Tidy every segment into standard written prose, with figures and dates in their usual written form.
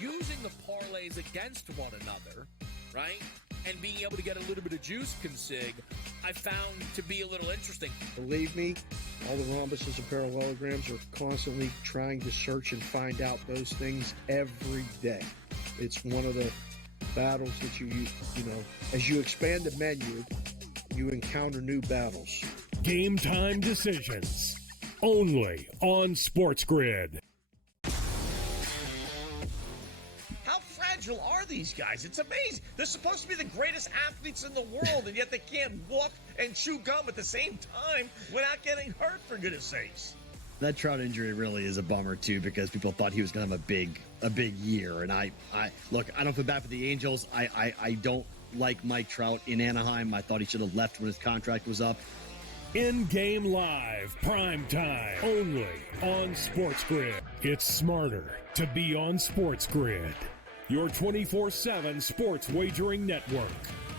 using the parlays against one another, right, and being able to get a little bit of juice consig, I found to be a little interesting. Believe me, all the rhombuses and parallelograms are constantly trying to search and find out those things every day. It's one of the battles that you know, as you expand the menu, you encounter new battles. Game time decisions, only on SportsGrid. How fragile are these guys? It's amazing. They're supposed to be the greatest athletes in the world, and yet they can't walk and chew gum at the same time without getting hurt, for goodness sakes. That Trout injury really is a bummer, too, because people thought he was going to have a big year. And I look, I don't feel bad for the Angels. I don't like Mike Trout in Anaheim. I thought he should have left when his contract was up. In-game live, prime time, only on SportsGrid. It's smarter to be on SportsGrid. Your 24/7 sports wagering network.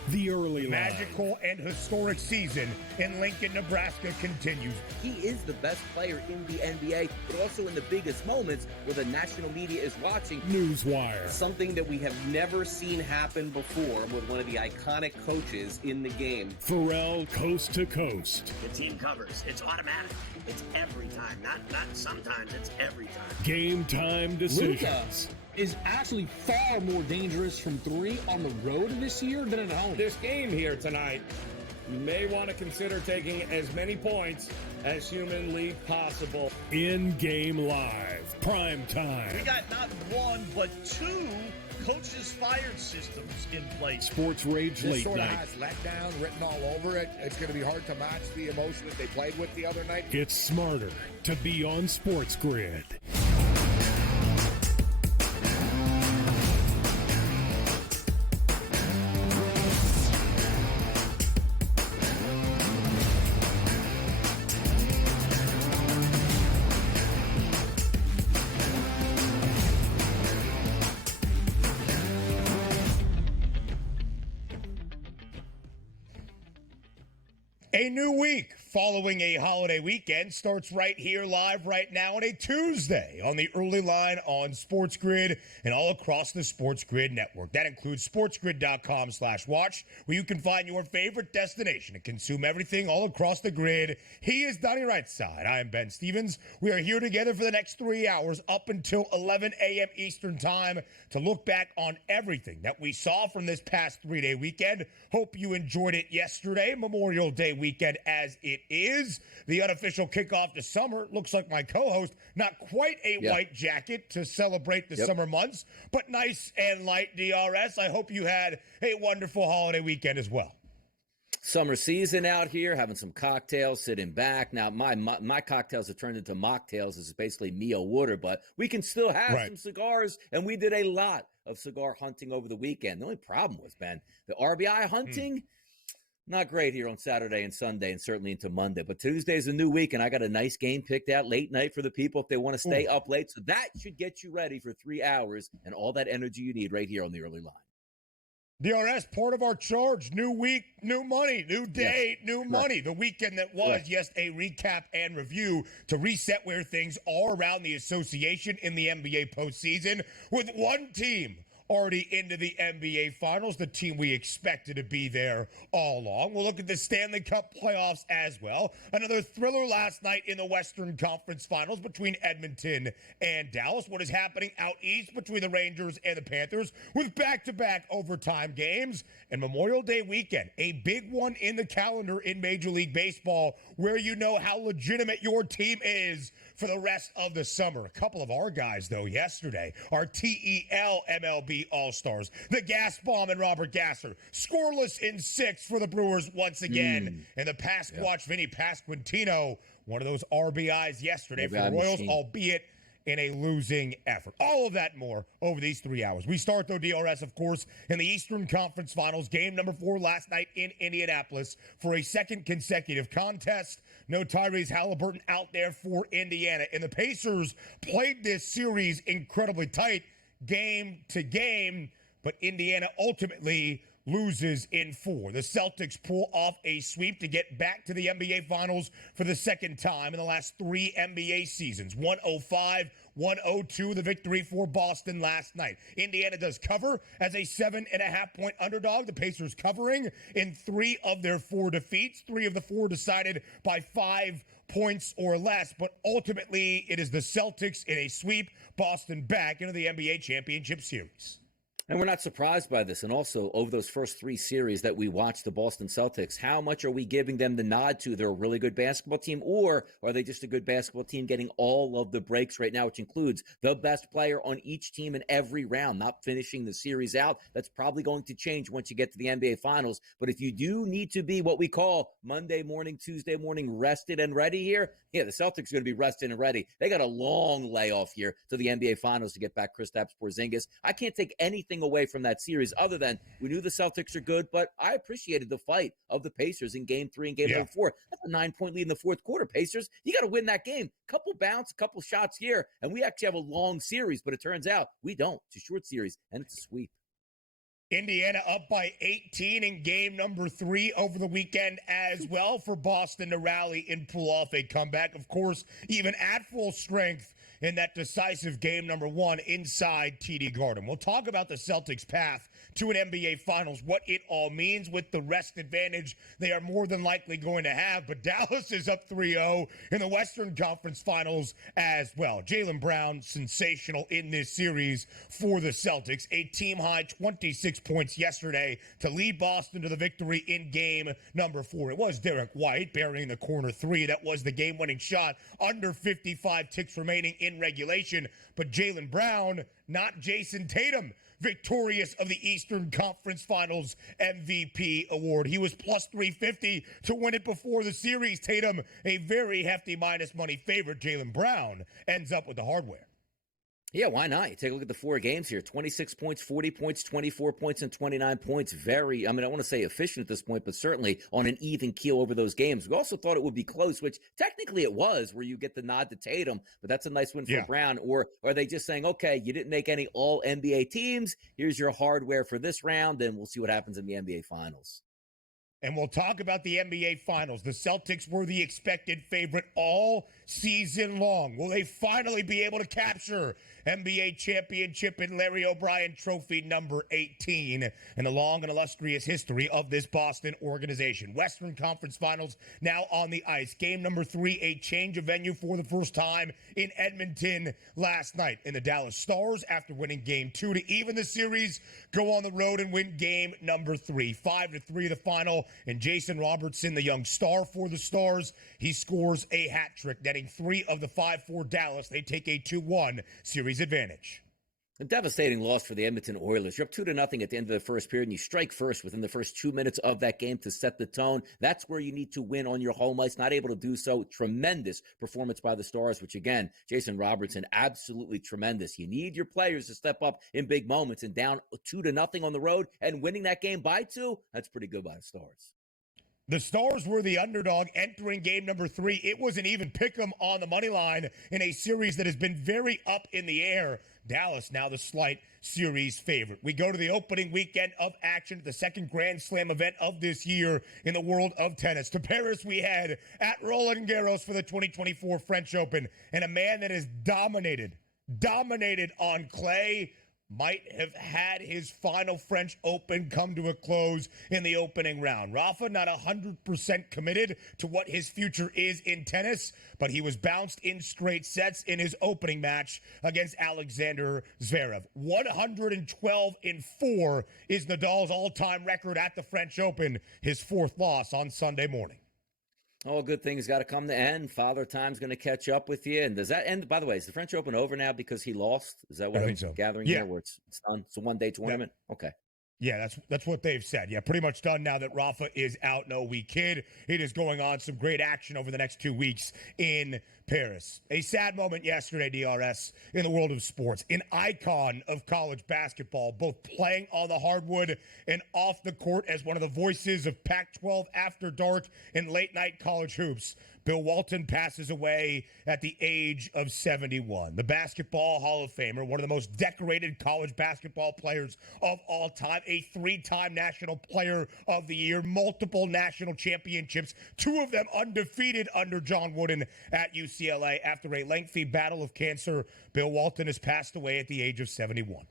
The early line. Magical and historic season in Lincoln, Nebraska continues. He is the best player in the NBA, but also in the biggest moments where the national media is watching. Newswire. Something that we have never seen happen before with one of the iconic coaches in the game. Pharrell, coast to coast. The team covers. It's automatic. It's every time. Not sometimes. It's every time. Game time decisions. Is actually far more dangerous from three on the road this year than at home. This game here tonight, you may want to consider taking as many points as humanly possible. In-game live, prime time. We got not one, but two coaches fired systems in place. Sports Rage this late sort night. Of has letdown written all over it. It's going to be hard to match the emotion that they played with the other night. It's smarter to be on SportsGrid. A new week following a holiday weekend starts right here live right now on a Tuesday on the early line on SportsGrid and all across the SportsGrid network. That includes sportsgrid.com/watch, where you can find your favorite destination and consume everything all across the grid. He is Donnie Rightside. I am Ben Stevens. We are here together for the next 3 hours up until 11 a.m. Eastern time to look back on everything that we saw from this past 3-day weekend. Hope you enjoyed it yesterday, Memorial Day weekend as it is. The unofficial kickoff to summer. Looks like my co-host, not quite a white jacket to celebrate the summer months, but nice and light, DRS. I hope you had a wonderful holiday weekend as well. Summer season out here, having some cocktails, sitting back. Now, my cocktails have turned into mocktails. This is basically Mio water, but we can still have some cigars, and we did a lot of cigar hunting over the weekend. The only problem was, Ben, the RBI hunting, not great here on Saturday and Sunday and certainly into Monday. But Tuesday's a new week, and I got a nice game picked out late night for the people if they want to stay up late. So that should get you ready for 3 hours and all that energy you need right here on the early line. DRS, part of our charge, new week, new money, new day, new money. The weekend that was, yes, a recap and review to reset where things are around the association in the NBA postseason with one team already into the NBA Finals, the team we expected to be there all along. We'll look at the Stanley Cup playoffs as well. Another thriller last night in the Western Conference Finals between Edmonton and Dallas. What is happening out east between the Rangers and the Panthers with back-to-back overtime games. And Memorial Day weekend, a big one in the calendar in Major League Baseball where you know how legitimate your team is for the rest of the summer. A couple of our guys, though, yesterday, our TEL MLB All-Stars, the Gas Bomb and Robert Gasser, scoreless in 6 for the Brewers once again. And the Pasquatch Vinny Pasquantino, one of those RBIs yesterday for the Royals, albeit in a losing effort. All of that and more over these 3 hours. We start, though, DRS, of course, in the Eastern Conference Finals. Game number 4 last night in Indianapolis for a second consecutive contest. No Tyrese Halliburton out there for Indiana. And the Pacers played this series incredibly tight, game to game, but Indiana ultimately loses in 4. The Celtics pull off a sweep to get back to the NBA Finals for the second time in the last 3 NBA seasons. 105-104 102, the victory for Boston last night. Indiana does cover as a 7.5-point underdog. The Pacers covering in 3 of their 4 defeats. 3 of the 4 decided by 5 points or less, but ultimately it is the Celtics in a sweep, Boston back into the NBA championship series. And we're not surprised by this. And also, over those first 3 series that we watched, the Boston Celtics, how much are we giving them the nod to? They're a really good basketball team, or are they just a good basketball team getting all of the breaks right now, which includes the best player on each team in every round, not finishing the series out? That's probably going to change once you get to the NBA Finals. But if you do need to be what we call Monday morning, Tuesday morning rested and ready here, yeah, the Celtics are going to be rested and ready. They got a long layoff here to the NBA Finals to get back Kristaps Porzingis. I can't take anything away from that series other than we knew the Celtics are good, but I appreciated the fight of the Pacers in game 3 and game number 4. That's a 9-point lead in the fourth quarter. Pacers, you got to win that game. Couple bounce, couple shots here, and we actually have a long series, but it turns out we don't. It's a short series, and it's a sweep. Indiana up by 18 in game number 3 over the weekend as well for Boston to rally and pull off a comeback. Of course, even at full strength in that decisive game number 1 inside TD Garden. We'll talk about the Celtics' path to an NBA Finals, what it all means with the rest advantage they are more than likely going to have. But Dallas is up 3-0 in the Western Conference Finals as well. Jaylen Brown, sensational in this series for the Celtics. A team-high 26 points yesterday to lead Boston to the victory in game number 4. It was Derek White burying the corner 3. That was the game-winning shot. Under 55 ticks remaining in regulation. But Jaylen Brown, not Jason Tatum, victorious of the Eastern Conference Finals MVP award. He was plus 350 to win it before the series. Tatum, a very hefty minus money favorite. Jaylen Brown ends up with the hardware. Yeah, why not? You take a look at the 4 games here. 26 points, 40 points, 24 points, and 29 points. I want to say efficient at this point, but certainly on an even keel over those games. We also thought it would be close, which technically it was, where you get the nod to Tatum, but that's a nice win for Brown. Or are they just saying, okay, you didn't make any all-NBA teams. Here's your hardware for this round, and we'll see what happens in the NBA Finals. And we'll talk about the NBA Finals. The Celtics were the expected favorite all season long. Will they finally be able to capture NBA championship and Larry O'Brien trophy number 18 in the long and illustrious history of this Boston organization? Western Conference Finals now on the ice. Game number 3, a change of venue for the first time in Edmonton last night. And the Dallas Stars, after winning game 2 to even the series, go on the road and win game number 3. 5-3 the final. And Jason Robertson, the young star for the Stars, he scores a hat trick, netting 3 of the 5 for Dallas. They take a 2-1 series advantage. A devastating loss for the Edmonton Oilers. You're up 2-0 at the end of the first period, and you strike first within the first 2 minutes of that game to set the tone. That's where you need to win on your home ice. Not able to do so. Tremendous performance by the Stars, which again, Jason Robertson, absolutely tremendous. You need your players to step up in big moments, and down 2-0 on the road and winning that game by 2, that's pretty good by the Stars. The Stars were the underdog entering game number 3. It was an even pick'em on the money line in a series that has been very up in the air. Dallas now the slight series favorite. We go to the opening weekend of action, the second Grand Slam event of this year in the world of tennis. To Paris we head at Roland Garros for the 2024 French Open. And a man that has dominated on clay might have had his final French Open come to a close in the opening round. Rafa not 100% committed to what his future is in tennis, but he was bounced in straight sets in his opening match against Alexander Zverev. 112-4 is Nadal's all-time record at the French Open, his 4th loss on Sunday morning. All good things got to come to end. Father Time's going to catch up with you. And does that end? By the way, is the French Open over now because he lost? Is that what I'm gathering here? Where it's done? It's a one-day tournament? Okay. Yeah, that's what they've said. Yeah, pretty much done now that Rafa is out. No, we kid. It is going on. Some great action over the next 2 weeks in Paris. A sad moment yesterday, DRS, in the world of sports. An icon of college basketball, both playing on the hardwood and off the court as one of the voices of Pac-12 After Dark and late-night college hoops. Bill Walton passes away at the age of 71. The Basketball Hall of Famer, one of the most decorated college basketball players of all time, a 3-time National Player of the Year, multiple national championships, 2 of them undefeated under John Wooden at UCLA. After a lengthy battle of cancer, Bill Walton has passed away at the age of 71.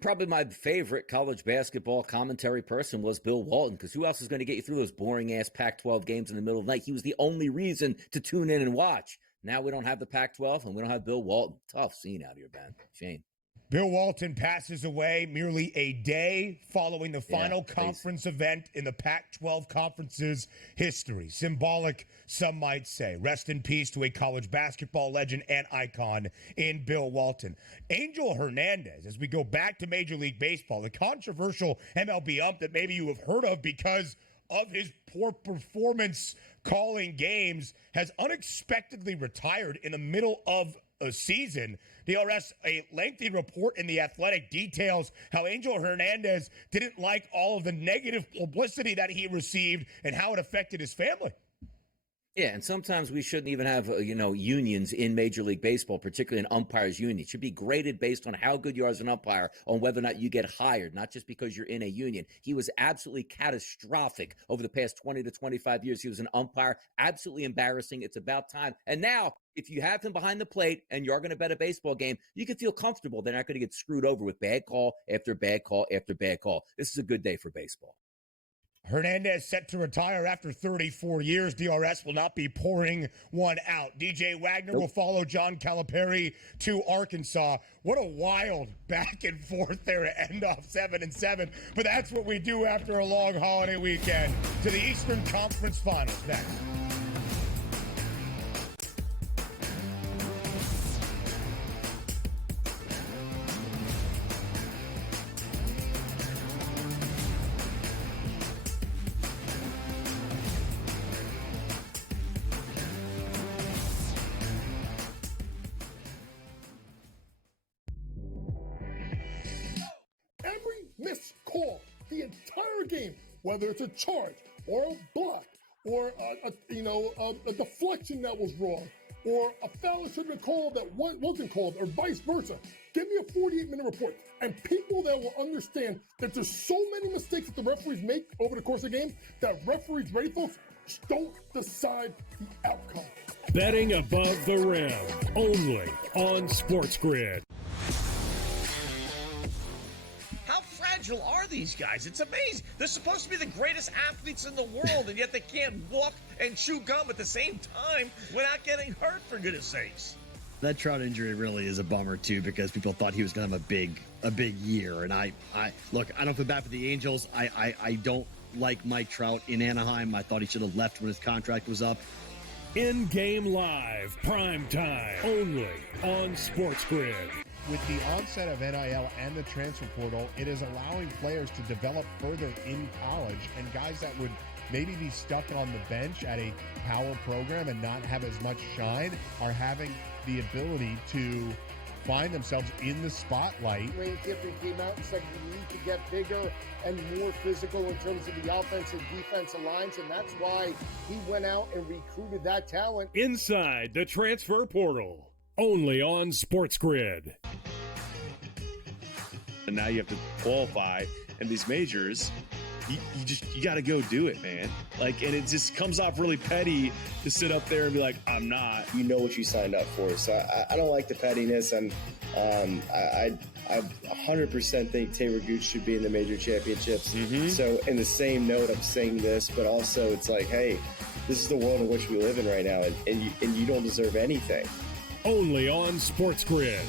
Probably my favorite college basketball commentary person was Bill Walton, because who else is going to get you through those boring-ass Pac-12 games in the middle of the night? He was the only reason to tune in and watch. Now we don't have the Pac-12, and we don't have Bill Walton. Tough scene out here, Ben. Shame. Bill Walton passes away merely a day following the final conference event in the Pac-12 Conference's history. Symbolic, some might say. Rest in peace to a college basketball legend and icon in Bill Walton. Angel Hernandez, as we go back to Major League Baseball, the controversial MLB ump that maybe you have heard of because of his poor performance calling games, has unexpectedly retired in the middle of a season. DRS, a lengthy report in The Athletic details how Angel Hernandez didn't like all of the negative publicity that he received and how it affected his family. Yeah, and sometimes we shouldn't even have, unions in Major League Baseball, particularly an umpires union. It should be graded based on how good you are as an umpire, on whether or not you get hired, not just because you're in a union. He was absolutely catastrophic over the past 20 to 25 years. He was an umpire, absolutely embarrassing. It's about time. And now, if you have him behind the plate and you're going to bet a baseball game, you can feel comfortable they're not going to get screwed over with bad call after bad call after bad call. This is a good day for baseball. Hernandez set to retire after 34 years. DRS will not be pouring one out. DJ Wagner will follow John Calipari to Arkansas. What a wild back and forth there to end off 7-7. But that's what we do after a long holiday weekend. To the Eastern Conference Finals next. Missed call the entire game, whether it's a charge or a block or a deflection that was wrong or a foul that should have been called that wasn't called or vice versa. Give me a 48-minute report. And people that will understand that there's so many mistakes that the referees make over the course of the game that referees, ready folks, don't decide the outcome. Betting above the rim, only on SportsGrid. How fragile are these guys? It's amazing. They're supposed to be the greatest athletes in the world, and yet they can't walk and chew gum at the same time without getting hurt, for goodness sakes. That Trout injury really is a bummer too, because people thought he was going to have a big year. And I look, I don't feel bad for the Angels. I don't like Mike Trout in Anaheim. I thought he should have left when his contract was up. In-game live, prime time, only on SportsGrid. With the onset of NIL and the transfer portal, it is allowing players to develop further in college, and guys that would maybe be stuck on the bench at a power program and not have as much shine are having the ability to find themselves in the spotlight. Lane Kiffin came out and said we need to get bigger and more physical in terms of the offense and defensive lines, and that's why he went out and recruited that talent. Inside the transfer portal, only on SportsGrid. And now you have to qualify in these majors. You got to go do it, man. Like, and it just comes off really petty to sit up there and be like, I'm not. You know what you signed up for. So I don't like the pettiness. And I 100% think Taylor Gooch should be in the major championships. Mm-hmm. So in the same note, I'm saying this, but also it's like, hey, this is the world in which we live in right now, and you don't deserve anything. Only on SportsGrid.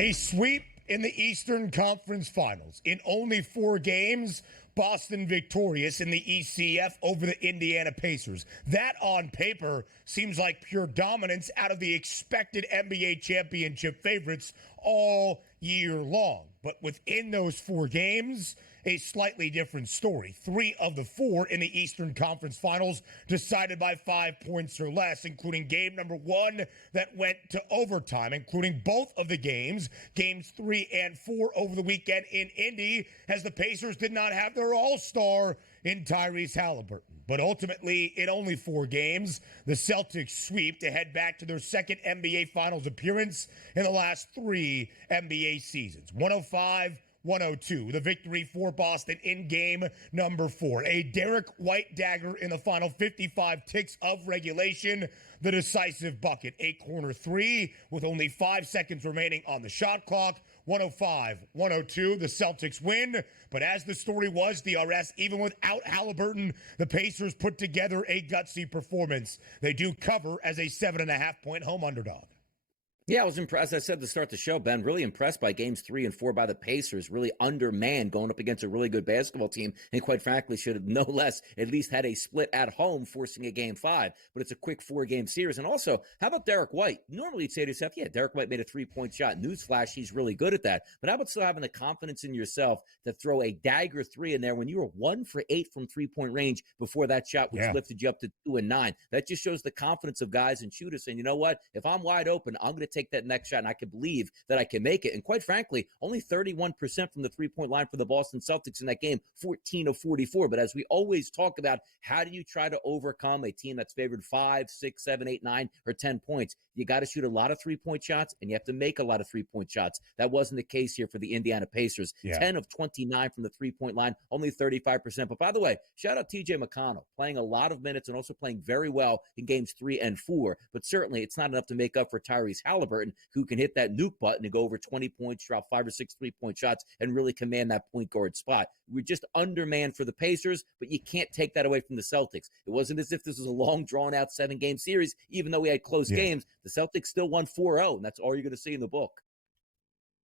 A sweep in the Eastern Conference Finals. In only 4 games, Boston victorious in the ECF over the Indiana Pacers. That, on paper, seems like pure dominance out of the expected NBA championship favorites all year long. But within those 4 games, a slightly different story. 3 of the 4 in the Eastern Conference Finals decided by 5 points or less, including game number 1 that went to overtime, including both of the games 3 and 4 over the weekend in Indy, as the Pacers did not have their all-star in Tyrese Halliburton. But ultimately, in only 4 games, the Celtics sweep to head back to their second NBA Finals appearance in the last 3 NBA seasons. 105-102, the victory for Boston in game number 4. A Derek White dagger in the final 55 ticks of regulation, the decisive bucket. A corner 3 with only 5 seconds remaining on the shot clock. 105-102, the Celtics win. But as the story was, DRS, even without Halliburton, the Pacers put together a gutsy performance. They do cover as a 7.5-point home underdog. Yeah, I was impressed. As I said to start the show, Ben, really impressed by games 3 and 4 by the Pacers, really undermanned going up against a really good basketball team, and quite frankly should have no less at least had a split at home, forcing a game 5. But it's a quick 4-game series. And also, how about Derek White? Normally you'd say to yourself, yeah, Derek White made a 3-point shot. Newsflash, he's really good at that. But how about still having the confidence in yourself to throw a dagger 3 in there when you were 1 for 8 from 3-point range before that shot, which lifted you up to 2 and 9? That just shows the confidence of guys and shooters saying, you know what, if I'm wide open, I'm going to take that next shot, and I can believe that I can make it. And quite frankly, only 31% from the 3-point line for the Boston Celtics in that game, 14 of 44. But as we always talk about, how do you try to overcome a team that's favored 5, 6, 7, 8, 9, or 10 points? You got to shoot a lot of 3-point shots, and you have to make a lot of 3-point shots. That wasn't the case here for the Indiana Pacers. 10 of 29 from the 3-point line, only 35%. But by the way, shout out TJ McConnell, playing a lot of minutes and also playing very well in games 3 and 4. But certainly it's not enough to make up for Tyrese Halliburton, who can hit that nuke button and go over 20 points, drop 5 or 6 3-point shots, and really command that point guard spot. We're just undermanned for the Pacers, but you can't take that away from the Celtics. It wasn't as if this was a long, drawn-out 7-game series. Even though we had close games, the Celtics still won 4-0, and that's all you're going to see in the book.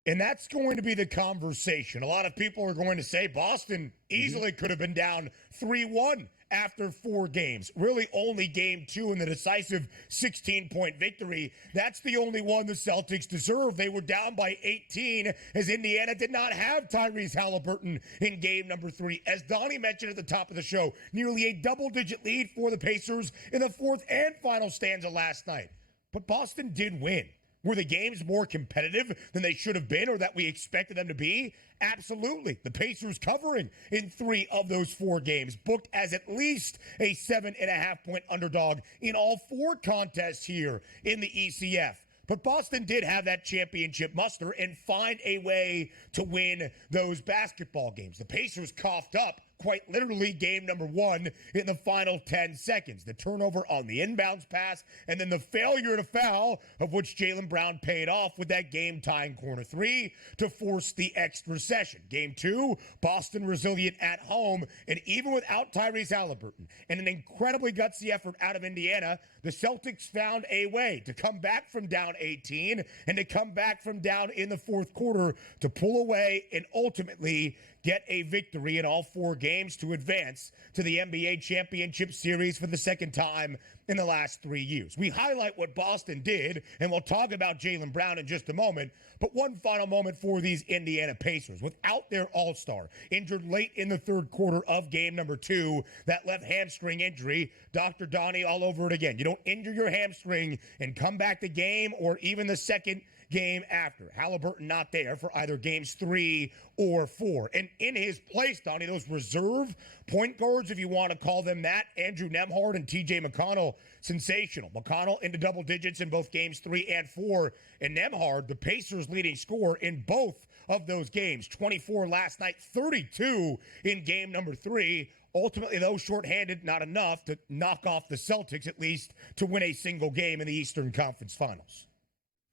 And that's going to be the conversation. A lot of people are going to say Boston easily could have been down 3-1 after 4 games. Really only game 2 in the decisive 16-point victory. That's the only one the Celtics deserve. They were down by 18 as Indiana did not have Tyrese Halliburton in game number 3. As Donnie mentioned at the top of the show, nearly a double-digit lead for the Pacers in the 4th and final stanza last night. But Boston did win. Were the games more competitive than they should have been or that we expected them to be? Absolutely. The Pacers covering in 3 of those 4 games, booked as at least a 7.5-point underdog in all 4 contests here in the ECF. But Boston did have that championship muster and find a way to win those basketball games. The Pacers coughed up quite literally game number 1 in the final 10 seconds. The turnover on the inbounds pass, and then the failure to foul, of which Jaylen Brown paid off with that game-tying corner 3 to force the extra session. Game 2, Boston resilient at home, and even without Tyrese Halliburton and an incredibly gutsy effort out of Indiana, the Celtics found a way to come back from down 18 and to come back from down in the 4th quarter to pull away and ultimately get a victory in all 4 games to advance to the NBA Championship Series for the 2nd time in the last 3 years. We highlight what Boston did, and we'll talk about Jaylen Brown in just a moment, but one final moment for these Indiana Pacers. Without their all-star, injured late in the 3rd quarter of game number 2, that left hamstring injury, Dr. Donnie all over it again. You don't injure your hamstring and come back the game or even the second game after. Halliburton not there for either games 3 or 4. And in his place, Donnie, those reserve point guards, if you want to call them that, Andrew Nembhard and TJ McConnell, sensational. McConnell into double digits in both games 3 and 4. And Nembhard, the Pacers' leading scorer in both of those games. 24 last night, 32 in game number 3. Ultimately, though, shorthanded, not enough to knock off the Celtics, at least, to win a single game in the Eastern Conference Finals.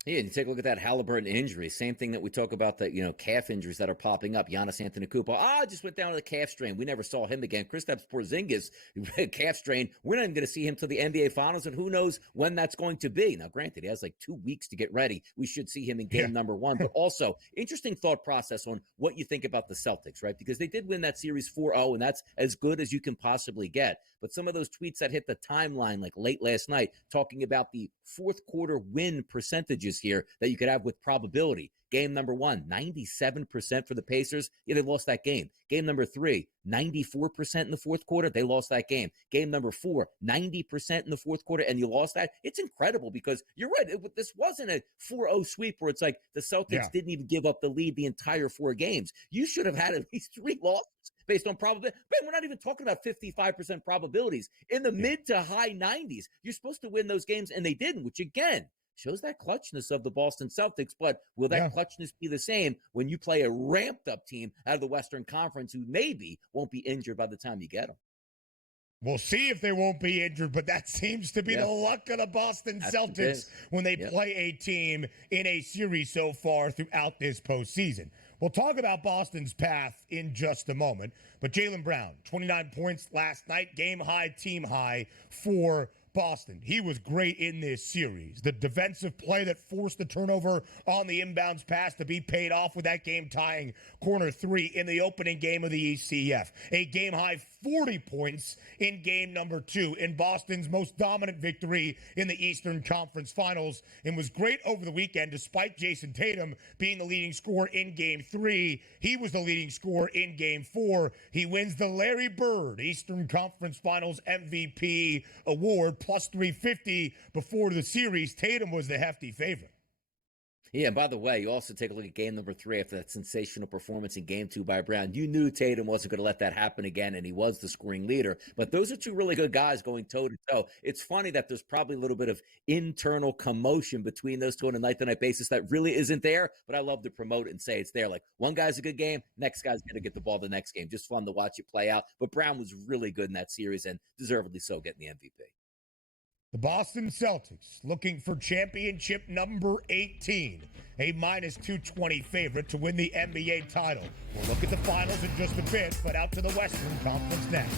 Yeah, you take a look at that Halliburton injury. Same thing that we talk about, the calf injuries that are popping up. Giannis Antetokounmpo, just went down with a calf strain. We never saw him again. Kristaps Porzingis, calf strain. We're not even going to see him till the NBA Finals, and who knows when that's going to be. Now, granted, he has like 2 weeks to get ready. We should see him in game number 1. But also, interesting thought process on what you think about the Celtics, right? Because they did win that series 4-0, and that's as good as you can possibly get. But some of those tweets that hit the timeline like late last night talking about the 4th quarter win percentages percentages here that you could have with probability. Game number 1, 97% for the Pacers. Yeah, they lost that game. Game number 3, 94% in the fourth quarter. They lost that game. Game number 4, 90% in the fourth quarter, and you lost that. It's incredible because you're right. This wasn't a 4-0 sweep where it's like the Celtics didn't even give up the lead the entire 4 games. You should have had at least 3 losses based on probability. Man, we're not even talking about 55% probabilities. In the mid to high 90s, you're supposed to win those games, and they didn't, which again shows that clutchness of the Boston Celtics. But will that clutchness be the same when you play a ramped-up team out of the Western Conference who maybe won't be injured by the time you get them? We'll see if they won't be injured, but that seems to be the luck of the Boston Celtics when they play a team in a series so far throughout this postseason. We'll talk about Boston's path in just a moment, but Jaylen Brown, 29 points last night, game high, team high for Boston. He was great in this series. The defensive play that forced the turnover on the inbounds pass to be paid off with that game-tying corner 3 in the opening game of the ECF. A game-high 40 points in game number 2 in Boston's most dominant victory in the Eastern Conference Finals, and was great over the weekend despite Jason Tatum being the leading scorer in game 3. He was the leading scorer in game 4. He wins the Larry Bird Eastern Conference Finals MVP award, plus 350 before the series. Tatum was the hefty favorite. Yeah, and by the way, you also take a look at game number 3 after that sensational performance in game 2 by Brown. You knew Tatum wasn't going to let that happen again, and he was the scoring leader. But those are 2 really good guys going toe-to-toe. It's funny that there's probably a little bit of internal commotion between those 2 on a night-to-night basis that really isn't there, but I love to promote it and say it's there. Like, one guy's a good game, next guy's going to get the ball the next game. Just fun to watch it play out. But Brown was really good in that series, and deservedly so, getting the MVP. The Boston Celtics looking for championship number 18, a minus 220 favorite to win the NBA title. We'll look at the finals in just a bit, but out to the Western Conference next.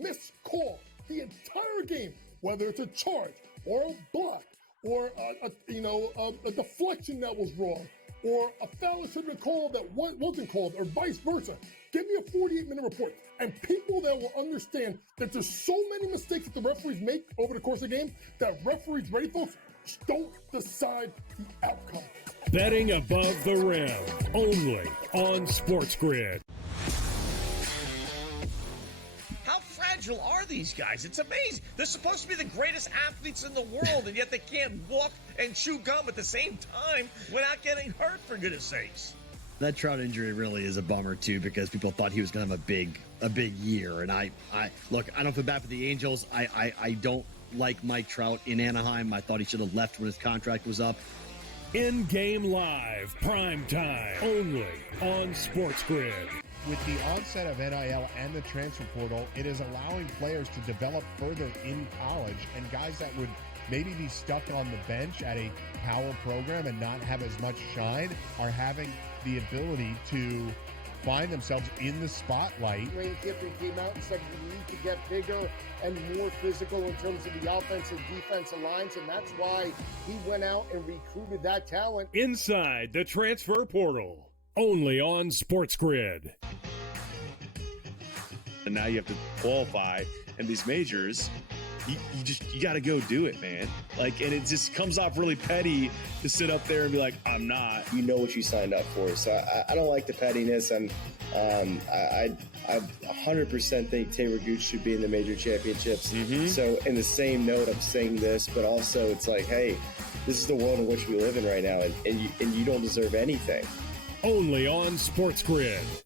Missed call the entire game, whether it's a charge or a block or a deflection that was wrong or a foul that should have been called that wasn't called, or vice versa. Give me a 48-minute report, and people that will understand that there's so many mistakes that the referees make over the course of the game that referees, ready folks, don't decide the outcome. Betting above the rim, only on SportsGrid. How fragile are these guys? It's amazing. They're supposed to be the greatest athletes in the world, and yet they can't walk and chew gum at the same time without getting hurt, for goodness sakes. That Trout injury really is a bummer too, because people thought he was going to have a big year. And I look, I don't feel bad for the Angels. I don't like Mike Trout in Anaheim. I thought he should have left when his contract was up. In-game live, prime time, only on SportsGrid. With the onset of NIL and the transfer portal, it is allowing players to develop further in college, and guys that would maybe be stuck on the bench at a power program and not have as much shine are having the ability to find themselves in the spotlight. Lane Kiffin came out and said we need to get bigger and more physical in terms of the offensive defensive lines, and that's why he went out and recruited that talent. Inside the transfer portal, only on SportsGrid. And now you have to qualify, and these majors, you got to go do it, man. Like, and it just comes off really petty to sit up there and be like, I'm not. You know what you signed up for. So I don't like the pettiness, and I 100% think Taylor Gooch should be in the major championships. So in the same note, I'm saying this, but also it's like, hey, this is the world in which we live in right now, and you don't deserve anything. Only on SportsGrid.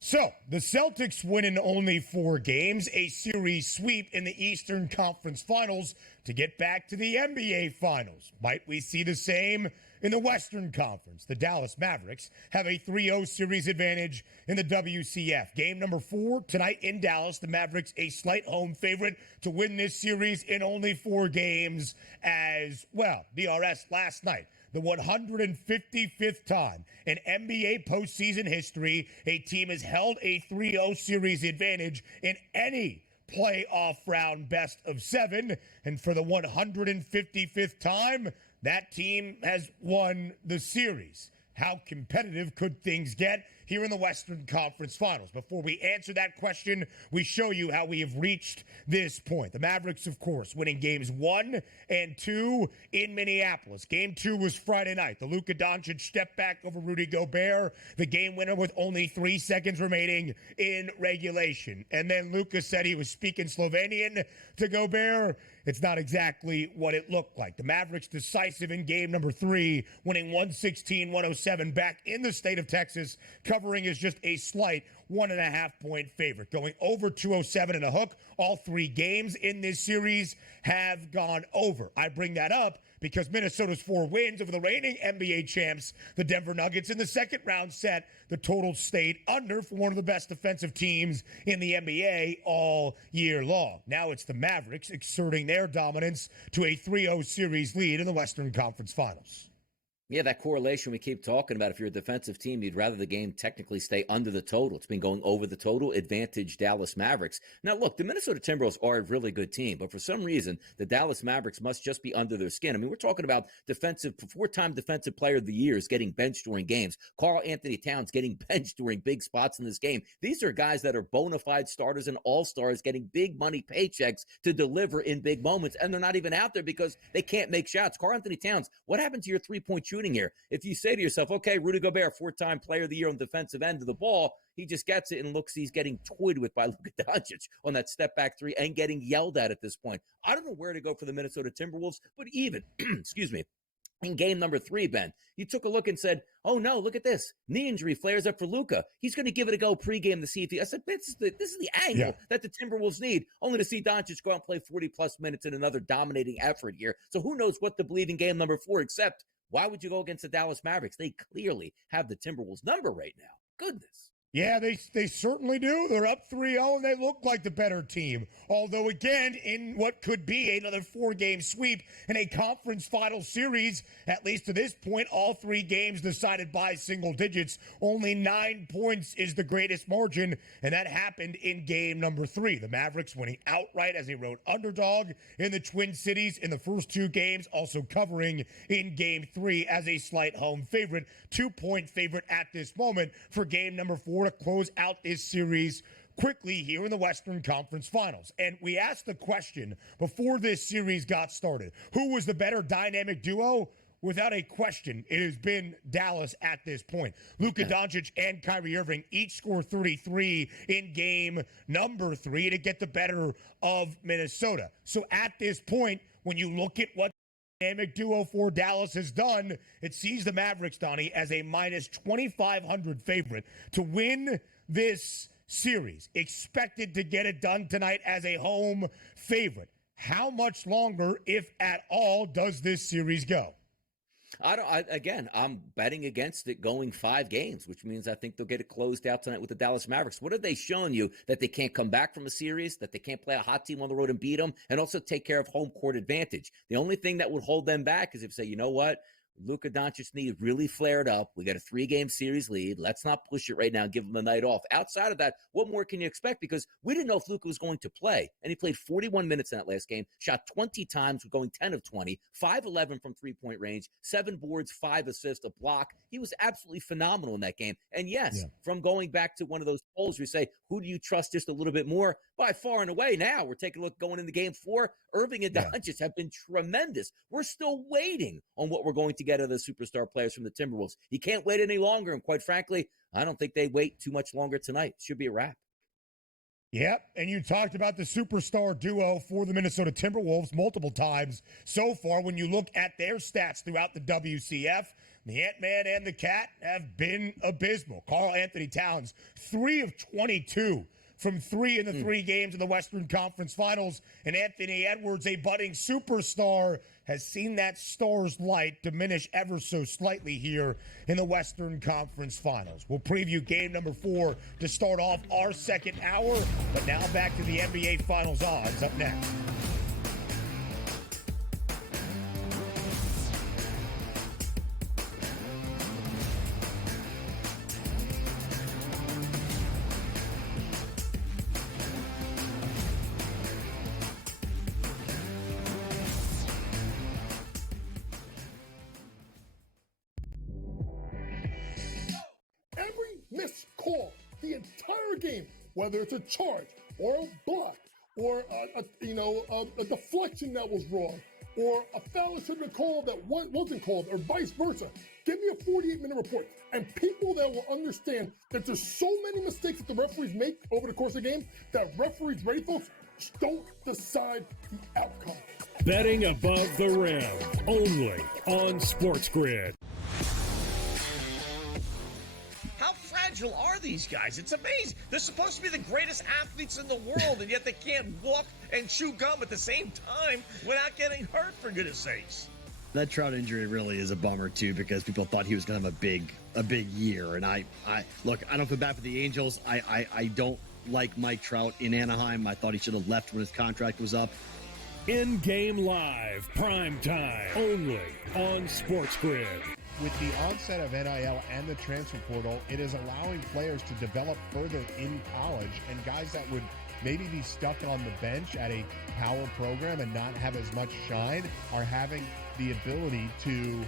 So, the Celtics win in only 4 games, a series sweep in the Eastern Conference Finals to get back to the NBA Finals. Might we see the same In the Western Conference, the Dallas Mavericks have a 3-0 series advantage in the WCF. Game number 4 tonight in Dallas. The Mavericks a slight home favorite to win this series in only 4 games as well. DRS last night. The 155th time in NBA postseason history, a team has held a 3-0 series advantage in any playoff round best of 7. And for the 155th time, that team has won the series. How competitive could things get here in the Western Conference Finals? Before we answer that question, we show you how we have reached this point. The Mavericks, of course, winning games 1 and 2 in Minneapolis. Game 2 was Friday night. The Luka Doncic step back over Rudy Gobert, the game winner with only 3 seconds remaining in regulation. And then Luka said he was speaking Slovenian to Gobert. It's not exactly what it looked like. The Mavericks decisive in game number 3, winning 116-107 back in the state of Texas. Covering is just a slight 1.5-point favorite. Going over 207 and a hook. All 3 games in this series have gone over. I bring that up because Minnesota's 4 wins over the reigning NBA champs, the Denver Nuggets, in the second round set. The total stayed under for one of the best defensive teams in the NBA all year long. Now it's the Mavericks exerting their dominance to a 3-0 series lead in the Western Conference Finals. Yeah, that correlation we keep talking about. If you're a defensive team, you'd rather the game technically stay under the total. It's been going over the total. Advantage Dallas Mavericks. Now, look, the Minnesota Timberwolves are a really good team, but for some reason, the Dallas Mavericks must just be under their skin. I mean, we're talking about 4-time defensive player of the year is getting benched during games. Karl Anthony Towns getting benched during big spots in this game. These are guys that are bona fide starters and all-stars getting big money paychecks to deliver in big moments, and they're not even out there because they can't make shots. Karl Anthony Towns, what happened to your three-point shooting here? If you say to yourself, okay, Rudy Gobert, 4-time player of the year on the defensive end of the ball, he just gets it and looks, he's getting toyed with by Luka Doncic on that step back 3 and getting yelled at this point. I don't know where to go for the Minnesota Timberwolves, but even, excuse me, in game number 3, Ben, you took a look and said, oh no, look at this. Knee injury flares up for Luka. He's going to give it a go pregame to see if he, I said, this is the angle that the Timberwolves need, only to see Doncic go out and play 40-plus minutes in another dominating effort here. So who knows what to believe in game number 4, except why would you go against the Dallas Mavericks? They clearly have the Timberwolves number right now. Goodness. Yeah, they certainly do. They're up 3-0, and they look like the better team. Although, again, in what could be another 4-game sweep in a conference final series, at least to this point, all 3 games decided by single digits. Only 9 points is the greatest margin, and that happened in game number 3. The Mavericks winning outright as a road underdog in the Twin Cities in the first 2 games, also covering in game 3 as a slight home favorite. 2-point favorite at this moment for game number 4 to close out this series quickly here in the Western Conference Finals. And we asked the question before this series got started, who was the better dynamic duo? Without a question, it has been Dallas at this point. Luka Doncic and Kyrie Irving each score 33 in game number 3 to get the better of Minnesota. So at this point, when you look at what dynamic duo for Dallas has done, it sees the Mavericks, Donnie, as a minus 2,500 favorite to win this series. Expected to get it done tonight as a home favorite. How much longer, if at all, does this series go? I'm betting against it going 5 games, which means I think they'll get it closed out tonight with the Dallas Mavericks. What have they shown you? That they can't come back from a series, that they can't play a hot team on the road and beat them, and also take care of home court advantage. The only thing that would hold them back is if you say, you know what? Luka Doncic's knee really flared up. We got a 3-game series lead. Let's not push it right now. Give him the night off. Outside of that, what more can you expect? Because we didn't know if Luka was going to play. And he played 41 minutes in that last game, shot 20 times, going 10 of 20, 5-11 from 3-point range, 7 boards, 5 assists, a block. He was absolutely phenomenal in that game. And yes, from going back to one of those polls, we say, who do you trust just a little bit more? By far and away now, we're taking a look going into game 4. Irving and Doncic have been tremendous. We're still waiting on what we're going to get of the superstar players from the Timberwolves. You can't wait any longer. And quite frankly, I don't think they wait too much longer tonight. It should be a wrap. Yep, and you talked about the superstar duo for the Minnesota Timberwolves multiple times so far. When you look at their stats throughout the WCF, the Ant-Man and the Cat have been abysmal. Karl Anthony Towns, 3 of 22 from 3 in the 3 games in the Western Conference Finals. And Anthony Edwards, a budding superstar, has seen that star's light diminish ever so slightly here in the Western Conference Finals. We'll preview game number 4 to start off our second hour. But now back to the NBA Finals odds up next. Every missed call, the entire game, whether it's a charge or a block or a deflection that was wrong or a foul that should have been called that wasn't called or vice versa. Give me a 48-minute report. And people that will understand that there's so many mistakes that the referees make over the course of the game that referees, ready folks, don't decide the outcome. Betting above the rim, only on SportsGrid. How fragile are these guys? It's amazing. They're supposed to be the greatest athletes in the world, and yet they can't walk and chew gum at the same time without getting hurt, for goodness sakes. That Trout injury really is a bummer too, because people thought he was going to have a big year. And I look, I don't feel bad for the Angels. I don't like Mike Trout in Anaheim. I thought he should have left when his contract was up. In-game live, prime time, only on SportsGrid. With the onset of NIL and the transfer portal, it is allowing players to develop further in college, and guys that would maybe be stuck on the bench at a power program and not have as much shine are having the ability to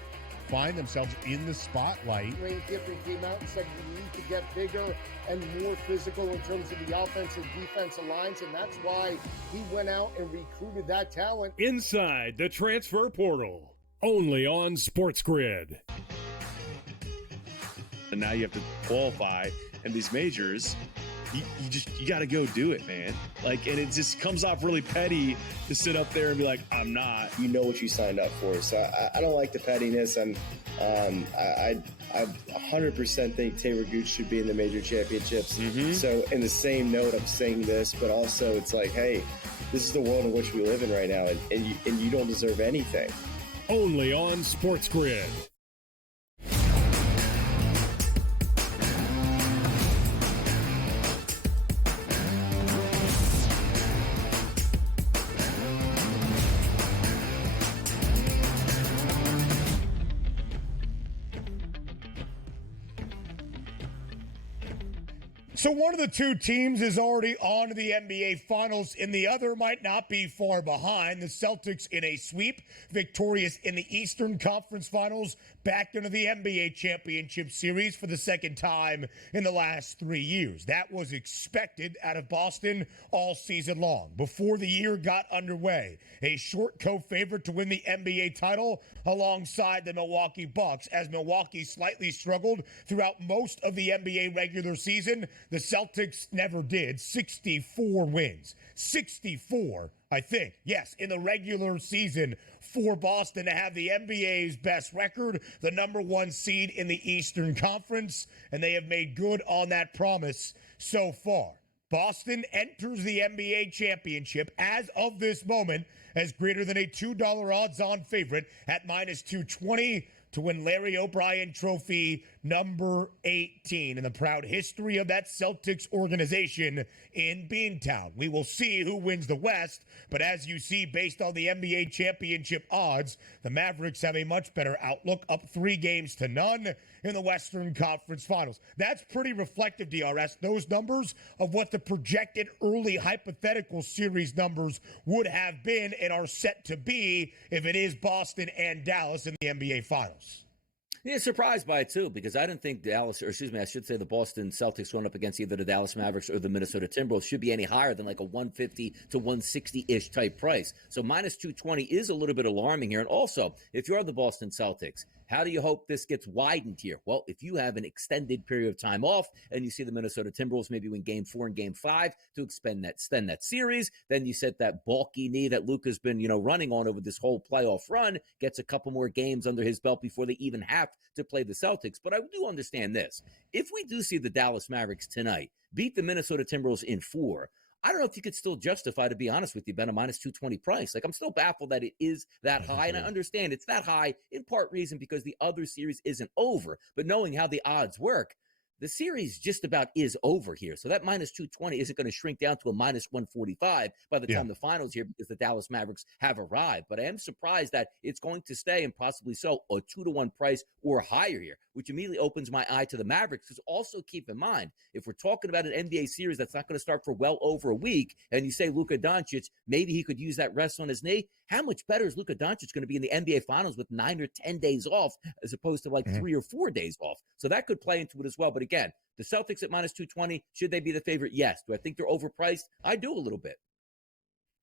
find themselves in the spotlight. Lane Kiffin came out and said we need to get bigger and more physical in terms of the offensive defensive lines, and that's why he went out and recruited that talent. Inside the transfer portal, only on SportsGrid. And now you have to qualify, and these majors, you got to go do it, man. Like, and it just comes off really petty to sit up there and be like, I'm not. You know what you signed up for. So I don't like the pettiness. And I 100% think Taylor Gooch should be in the major championships. So in the same note, I'm saying this, but also it's like, hey, this is the world in which we live in right now, and you don't deserve anything. Only on SportsGrid. So one of the two teams is already on to the NBA Finals, and the other might not be far behind. The Celtics in a sweep, victorious in the Eastern Conference Finals, back into the NBA Championship Series for the second time in the last 3 years. That was expected out of Boston all season long. Before the year got underway, a short co-favorite to win the NBA title alongside the Milwaukee Bucks. As Milwaukee slightly struggled throughout most of the NBA regular season, the Celtics never did. 64 wins. 64, I think. Yes, in the regular season for Boston to have the NBA's best record, the number 1 seed in the Eastern Conference, and they have made good on that promise so far. Boston enters the NBA championship as of this moment as greater than a $2 odds-on favorite at minus 220 to win Larry O'Brien Trophy number 18 in the proud history of that Celtics organization in Beantown. We will see who wins the West, but as you see, based on the NBA championship odds, the Mavericks have a much better outlook, up 3 games to none in the Western Conference Finals. That's pretty reflective, DRS, those numbers of what the projected early hypothetical series numbers would have been and are set to be if it is Boston and Dallas in the NBA Finals. Yeah, surprised by it, too, because I didn't think the Boston Celtics going up against either the Dallas Mavericks or the Minnesota Timberwolves should be any higher than like a 150 to 160-ish type price. So minus 220 is a little bit alarming here. And also, if you're the Boston Celtics, How do you hope this gets widened here? Well, if you have an extended period of time off and you see the Minnesota Timberwolves maybe win game 4 and game 5 to extend that series, then you set that bulky knee that Luka's been, running on over this whole playoff run, gets a couple more games under his belt before they even have to play the Celtics. But I do understand this. If we do see the Dallas Mavericks tonight beat the Minnesota Timberwolves in 4, I don't know if you could still justify, to be honest with you, Ben, a minus 220 price. Like, I'm still baffled that it is that high, and I understand it's that high in part reason because the other series isn't over. But knowing how the odds work, the series just about is over here. So that minus 220 isn't going to shrink down to a minus 145 by the time the finals here because the Dallas Mavericks have arrived. But I am surprised that it's going to stay, and possibly so, a 2-to-1 price or higher here, which immediately opens my eye to the Mavericks. Because also keep in mind, if we're talking about an NBA series that's not going to start for well over a week, and you say Luka Doncic, maybe he could use that rest on his knee, how much better is Luka Doncic going to be in the NBA Finals with 9 or 10 days off as opposed to 3 or 4 days off? So that could play into it as well. But again, the Celtics at minus 220, should they be the favorite? Yes. Do I think they're overpriced? I do a little bit.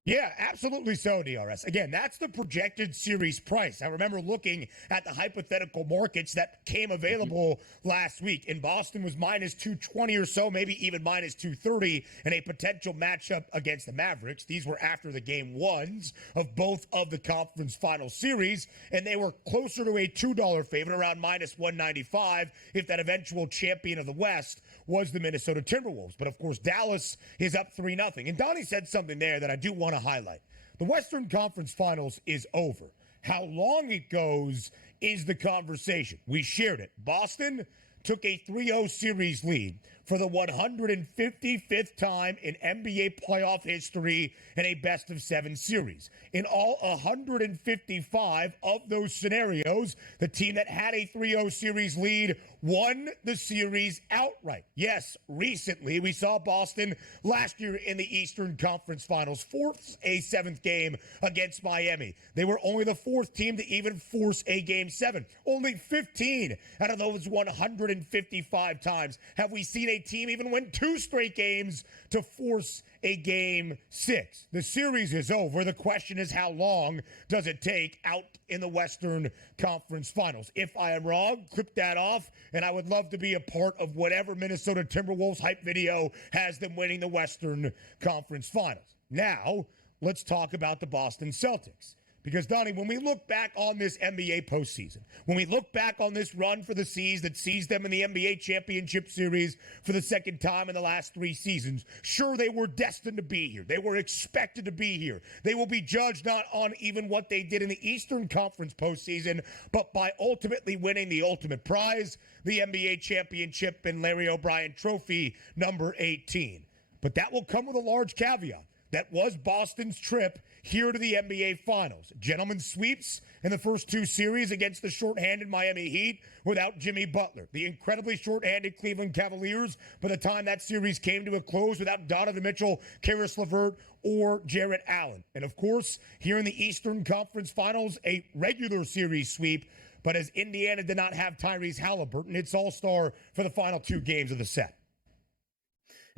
Yeah, absolutely so, DRS. Again, that's the projected series price. I remember looking at the hypothetical markets that came available last week. In Boston was minus 220 or so, maybe even minus 230 in a potential matchup against the Mavericks. These were after the game ones of both of the conference final series, and they were closer to a $2 favorite, around minus 195 if that eventual champion of the West was the Minnesota Timberwolves. But of course, Dallas is up 3-0. And Donnie said something there that I do want to highlight. The Western Conference Finals is over. How long it goes is the conversation. We shared it. Boston took a 3-0 series lead for the 155th time in NBA playoff history in a best-of-7 series. In all 155 of those scenarios, the team that had a 3-0 series lead won the series outright. Yes, recently we saw Boston last year in the Eastern Conference Finals force a 7th game against Miami. They were only the 4th team to even force a Game 7. Only 15 out of those 155 times have we seen a team even win 2 straight games to force a Game 6. The series is over. The question is, how long does it take out in the Western Conference Finals? If I am wrong, clip that off, and I would love to be a part of whatever Minnesota Timberwolves hype video has them winning the Western Conference Finals. Now, let's talk about the Boston Celtics. Because, Donnie, when we look back on this NBA postseason, when we look back on this run for the C's that sees them in the NBA Championship Series for the second time in the last 3 seasons, sure, they were destined to be here. They were expected to be here. They will be judged not on even what they did in the Eastern Conference postseason, but by ultimately winning the ultimate prize, the NBA Championship and Larry O'Brien Trophy number 18. But that will come with a large caveat. That was Boston's trip here to the NBA Finals. Gentlemen sweeps in the first 2 series against the shorthanded Miami Heat without Jimmy Butler. The incredibly shorthanded Cleveland Cavaliers, by the time that series came to a close, without Donovan Mitchell, Karis LeVert, or Jarrett Allen. And of course, here in the Eastern Conference Finals, a regular series sweep. But as Indiana did not have Tyrese Halliburton, it's all-star for the final 2 games of the set.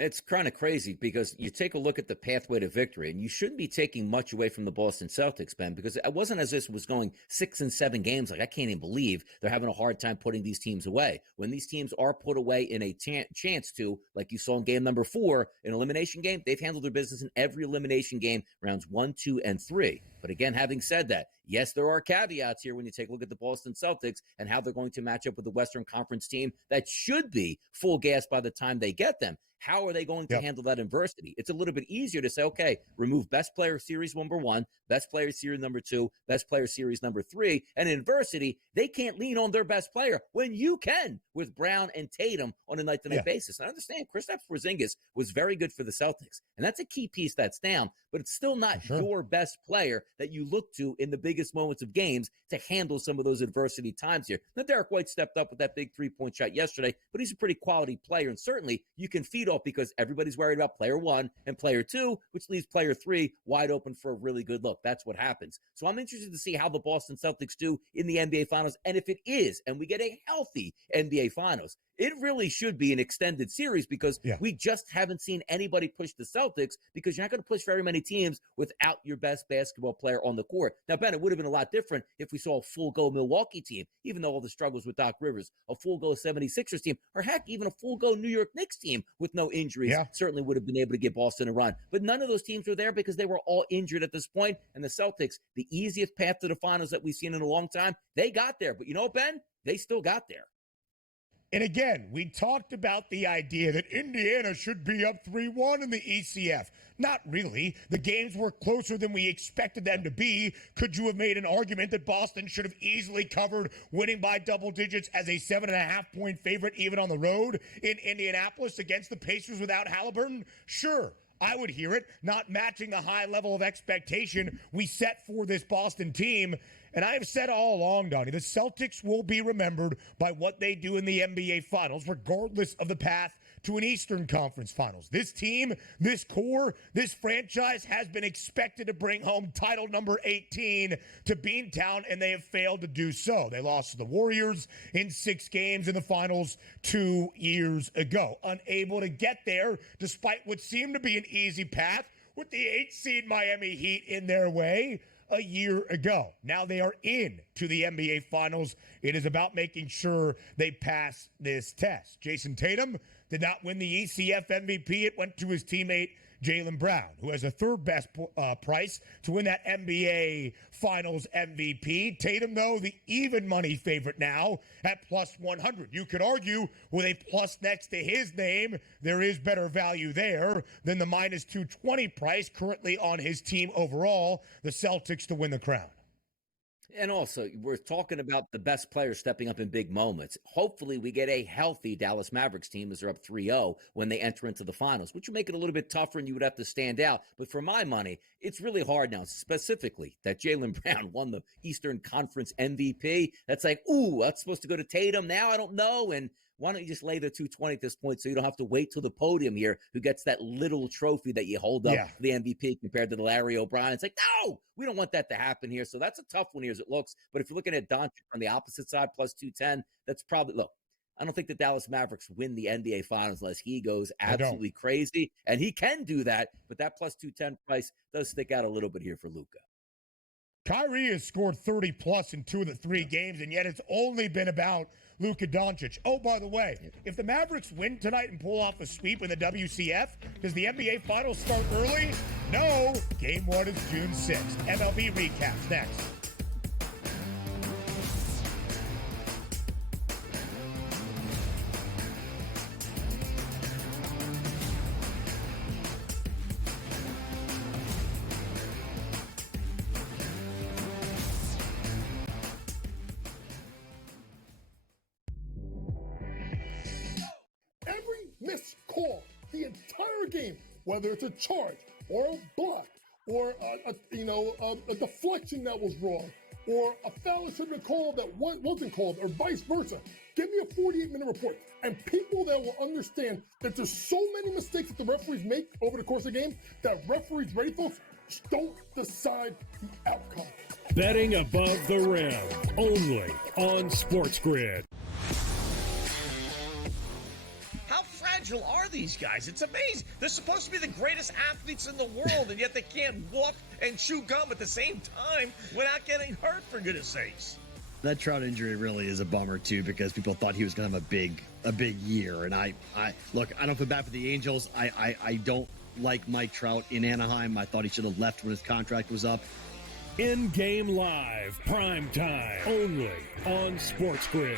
It's kind of crazy because you take a look at the pathway to victory, and you shouldn't be taking much away from the Boston Celtics, Ben, because it wasn't as if it was going 6 and 7 games. Like, I can't even believe they're having a hard time putting these teams away. When these teams are put away in a chance to, like you saw in game number 4, an elimination game, they've handled their business in every elimination game, rounds 1, 2, and 3. But again, having said that, yes, there are caveats here when you take a look at the Boston Celtics and how they're going to match up with the Western Conference team that should be full gas by the time they get them. How are they going to handle that adversity? It's a little bit easier to say, okay, remove best player series number 1, best player series number 2, best player series number 3. And in adversity, they can't lean on their best player when you can with Brown and Tatum on a night-to-night basis. And I understand Kristaps Porzingis was very good for the Celtics, and that's a key piece that's down, but it's still not your best player that you look to in the biggest moments of games to handle some of those adversity times here. Now, Derek White stepped up with that big 3-point shot yesterday, but he's a pretty quality player, and certainly you can feed off because everybody's worried about player 1 and player 2, which leaves player 3 wide open for a really good look. That's what happens. So I'm interested to see how the Boston Celtics do in the NBA Finals, and if it is, and we get a healthy NBA Finals, it really should be an extended series because we just haven't seen anybody push the Celtics because you're not going to push very many teams without your best basketball player on the court. Now, Ben, it would have been a lot different if we saw a full-go Milwaukee team, even though all the struggles with Doc Rivers, a full-go 76ers team, or heck, even a full-go New York Knicks team with no injuries certainly would have been able to give Boston a run. But none of those teams were there because they were all injured at this point, and the Celtics, the easiest path to the finals that we've seen in a long time, they got there. But you know what, Ben? They still got there. And again, we talked about the idea that Indiana should be up 3-1 in the ECF. Not really. The games were closer than we expected them to be. Could you have made an argument that Boston should have easily covered winning by double digits as a 7.5-point favorite even on the road in Indianapolis against the Pacers without Halliburton? Sure. I would hear it, not matching the high level of expectation we set for this Boston team. And I have said all along, Donnie, the Celtics will be remembered by what they do in the NBA Finals, regardless of the path to an Eastern Conference Finals. This team, this core, this franchise has been expected to bring home title number 18 to Beantown, and they have failed to do so. They lost to the Warriors in 6 games in the Finals 2 years ago. Unable to get there, despite what seemed to be an easy path, with the 8-seed Miami Heat in their way a year ago. Now they are in to the NBA Finals. It is about making sure they pass this test. Jason Tatum did not win the ECF MVP. It went to his teammate Jaylen Brown, who has a third best price to win that NBA Finals MVP. Tatum, though, the even money favorite now at plus 100. You could argue with a plus next to his name, there is better value there than the minus 220 price currently on his team overall, the Celtics to win the crown. And also, we're talking about the best players stepping up in big moments. Hopefully, we get a healthy Dallas Mavericks team as they're up 3-0 when they enter into the finals, which would make it a little bit tougher and you would have to stand out. But for my money, it's really hard now, specifically that Jaylen Brown won the Eastern Conference MVP. That's like, ooh, that's supposed to go to Tatum. Now I don't know. And why don't you just lay the 220 at this point so you don't have to wait till the podium here, who gets that little trophy that you hold up for the MVP compared to the Larry O'Brien? It's like, no, we don't want that to happen here. So that's a tough one here as it looks. But if you're looking at Doncic on the opposite side, plus 210, that's probably, look, I don't think the Dallas Mavericks win the NBA Finals unless he goes absolutely crazy. And he can do that, but that plus 210 price does stick out a little bit here for Luka. Kyrie has scored 30-plus in 2 of the 3 games, and yet it's only been about Luka Doncic. Oh, by the way, if the Mavericks win tonight and pull off a sweep in the WCF, does the NBA Finals start early? No. Game 1 is June 6th. MLB recaps next. Missed call the entire game, whether it's a charge or a block or a deflection that was wrong or a foul that should have been called that wasn't called or vice versa. Give me a 48-minute report. And people that will understand that there's so many mistakes that the referees make over the course of the game that referees, ready folks, don't decide the outcome. Betting above the rim, only on SportsGrid. How fragile are these guys? It's amazing. They're supposed to be the greatest athletes in the world, and yet they can't walk and chew gum at the same time without getting hurt, for goodness sakes. That Trout injury really is a bummer too, because people thought he was going to have a big year. And I look, I don't feel bad for the Angels. I don't like Mike Trout in Anaheim. I thought he should have left when his contract was up. In-game live, prime time, only on SportsGrid.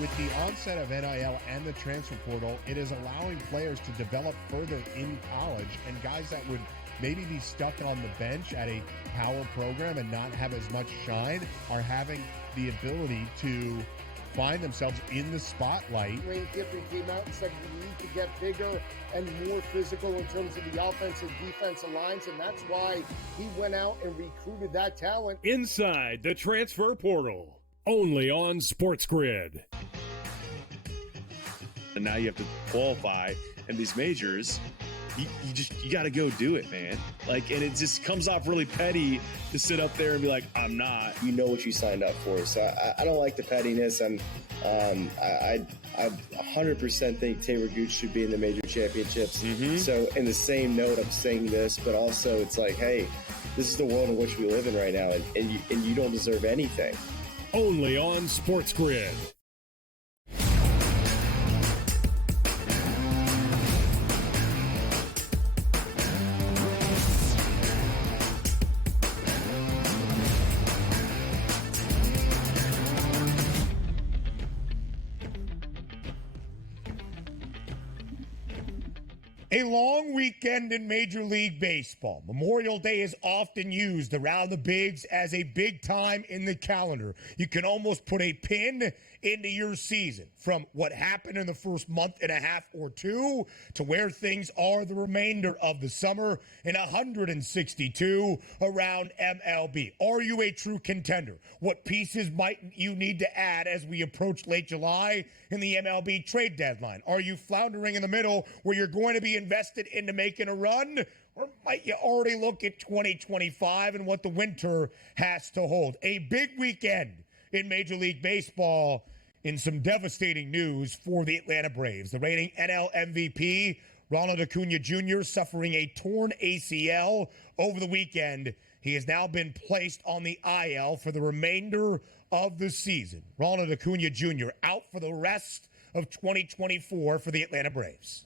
With the onset of NIL and the transfer portal, it is allowing players to develop further in college, and guys that would maybe be stuck on the bench at a power program and not have as much shine are having the ability to find themselves in the spotlight. Lane Kiffin came out and said we need to get bigger and more physical in terms of the offense and defensive lines, and that's why he went out and recruited that talent. Inside the transfer portal, only on SportsGrid. And now you have to qualify, and these majors, you got to go do it, man. Like, and it just comes off really petty to sit up there and be like, I'm not. You know what you signed up for. So I don't like the pettiness. And I 100% think Taylor Gooch should be in the major championships. So in the same note, I'm saying this, but also it's like, hey, this is the world in which we live in right now, and you don't deserve anything. Only on SportsGrid. A long weekend in Major League Baseball. Memorial Day is often used around the bigs as a big time in the calendar. You can almost put a pin into your season from what happened in the first month and a half or two to where things are the remainder of the summer in 162 around MLB. Are you a true contender? What pieces might you need to add as we approach late July in the MLB trade deadline? Are you floundering in the middle where you're going to be invested into making a run? Or might you already look at 2025 and what the winter has to hold? A big weekend in Major League Baseball in some devastating news for the Atlanta Braves. The reigning NL MVP, Ronald Acuna Jr., suffering a torn ACL over the weekend. He has now been placed on the IL for the remainder of the season. Ronald Acuna Jr. out for the rest of 2024 for the Atlanta Braves.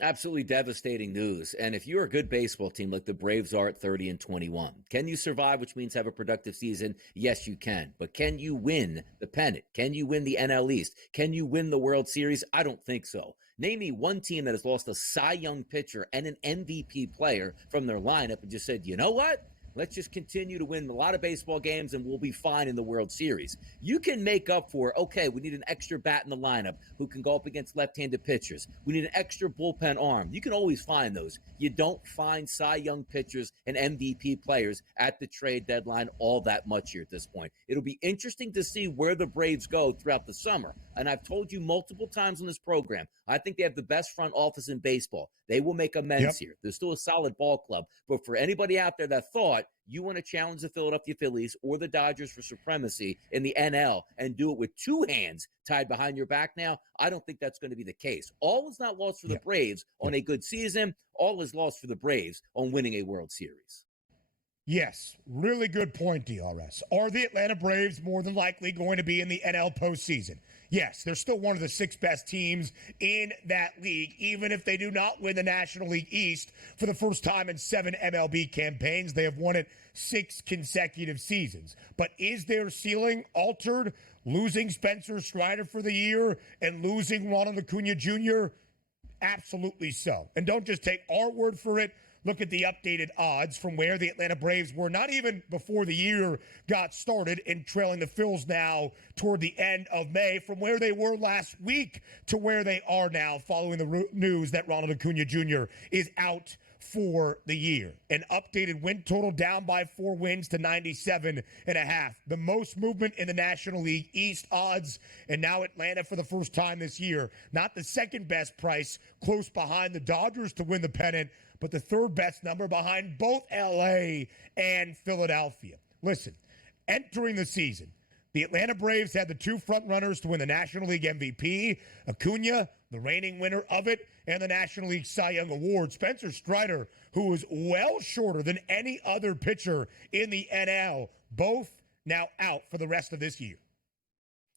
Absolutely devastating news. And if you're a good baseball team like the Braves are at 30-21, can you survive, which means have a productive season? Yes, you can. But can you win the pennant? Can you win the NL East? Can you win the World Series? I don't think so. Name me one team that has lost a Cy Young pitcher and an MVP player from their lineup and just said, you know what? Let's just continue to win a lot of baseball games and we'll be fine in the World Series. You can make up for, okay, we need an extra bat in the lineup who can go up against left-handed pitchers. We need an extra bullpen arm. You can always find those. You don't find Cy Young pitchers and MVP players at the trade deadline all that much here at this point. It'll be interesting to see where the Braves go throughout the summer. And I've told you multiple times on this program, I think they have the best front office in baseball. They will make amends here. They're still a solid ball club. But for anybody out there that thought you want to challenge the Philadelphia Phillies or the Dodgers for supremacy in the NL and do it with two hands tied behind your back now, I don't think that's going to be the case. All is not lost for the Braves on a good season. All is lost for the Braves on winning a World Series. Yes, really good point, DRS. Are the Atlanta Braves more than likely going to be in the NL postseason? Yes, they're still one of the 6 best teams in that league, even if they do not win the National League East for the first time in 7 MLB campaigns. They have won it 6 consecutive seasons. But is their ceiling altered, losing Spencer Strider for the year and losing Ronald Acuna Jr.? Absolutely so. And don't just take our word for it. Look at the updated odds from where the Atlanta Braves were not even before the year got started and trailing the Phils now toward the end of May, from where they were last week to where they are now following the news that Ronald Acuna Jr. is out for the year. An updated win total down by 4 wins to 97.5. The most movement in the National League East odds, and now Atlanta for the first time this year. Not the second best price, close behind the Dodgers to win the pennant, but the third best number behind both LA and Philadelphia. Listen, entering the season, the Atlanta Braves had the 2 front runners to win the National League MVP, Acuna, the reigning winner of it, and the National League Cy Young Award, Spencer Strider, who was well shorter than any other pitcher in the NL, both now out for the rest of this year.